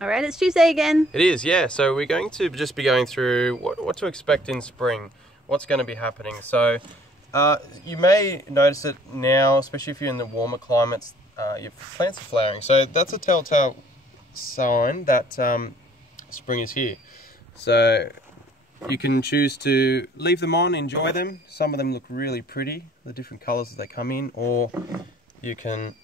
All right, it's Tuesday again. It is, yeah. So we're going to just be going through what to expect in spring, what's going to be happening. So you may notice it now, especially if you're in the warmer climates, your plants are flowering. So that's a telltale sign that spring is here. So you can choose to leave them on, enjoy them. Some of them look really pretty, the different colours that they come in, or you can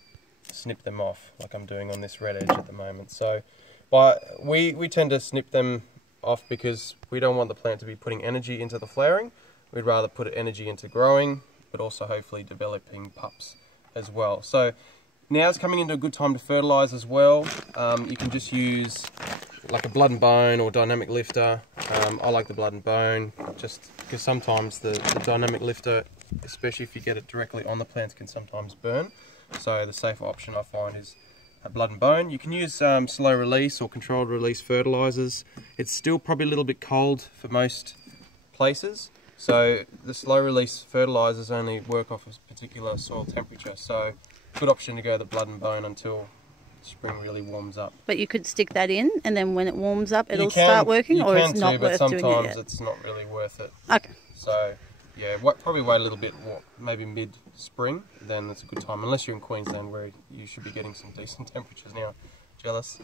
snip them off like I'm doing on this red edge at the moment. So but we tend to snip them off because we don't want the plant to be putting energy into the flowering. We'd rather put energy into growing, but also hopefully developing pups as well. So now's coming into a good time to fertilise as well. You can just use like a blood and bone or dynamic lifter. I like the blood and bone just because sometimes the dynamic lifter, especially if you get it directly on the plants, can sometimes burn. So the safer option I find is blood and bone. You can use slow release or controlled release fertilizers. It's still probably a little bit cold for most places, so the slow release fertilizers only work off a particular soil temperature. So good option to go the blood and bone until spring really warms up. But you could stick that in, and then when it warms up, it'll start working, or it's not worth doing it yet? Sometimes it's not really worth it. Okay. So yeah, probably wait a little bit, maybe mid-spring, then it's a good time, unless you're in Queensland where you should be getting some decent temperatures now. Jealous.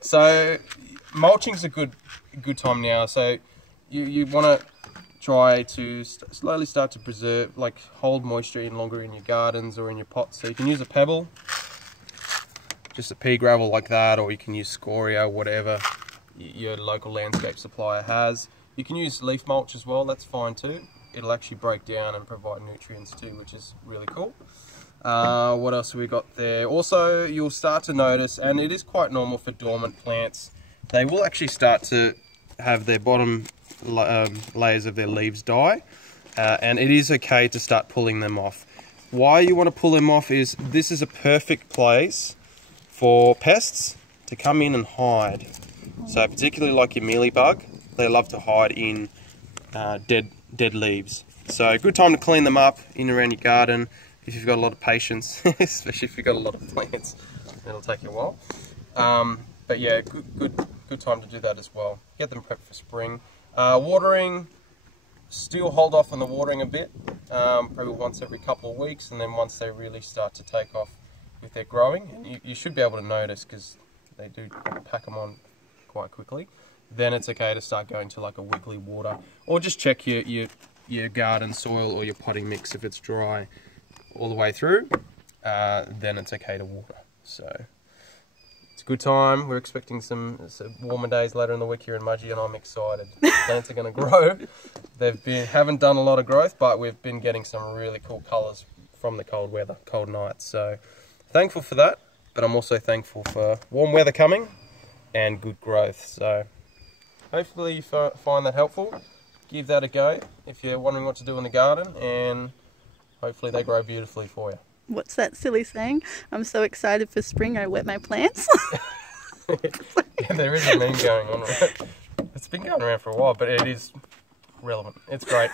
So mulching's a good time now. So you want to try to slowly start to preserve, like hold moisture in longer in your gardens or in your pots. So you can use a pebble, just a pea gravel like that, or you can use scoria, whatever your local landscape supplier has. You can use leaf mulch as well, that's fine too. It'll actually break down and provide nutrients too, which is really cool. What else have we got there? Also, you'll start to notice, and it is quite normal for dormant plants, they will actually start to have their bottom layers of their leaves die, and it is okay to start pulling them off. Why you want to pull them off is this is a perfect place for pests to come in and hide. So particularly like your mealybug, they love to hide in dead leaves. So a good time to clean them up in and around your garden if you've got a lot of patience, especially if you've got a lot of plants. It'll take you a while. But yeah, good time to do that as well. Get them prepped for spring. Watering, still hold off on the watering a bit, probably once every couple of weeks, and then once they really start to take off with their growing, you should be able to notice because they do pack them on quite quickly. Then it's okay to start going to like a weekly water, or just check your garden soil or your potting mix if it's dry all the way through. Then it's okay to water. So it's a good time. We're expecting some warmer days later in the week here in Mudgee, and I'm excited. Plants are going to grow. Haven't done a lot of growth, but we've been getting some really cool colours from the cold weather, cold nights. So thankful for that, but I'm also thankful for warm weather coming and good growth. So hopefully you find that helpful. Give that a go if you're wondering what to do in the garden, and hopefully they grow beautifully for you. What's that silly saying? I'm so excited for spring, I wet my plants. Yeah, there is a meme going on. It's been going around for a while, but it is relevant. It's great.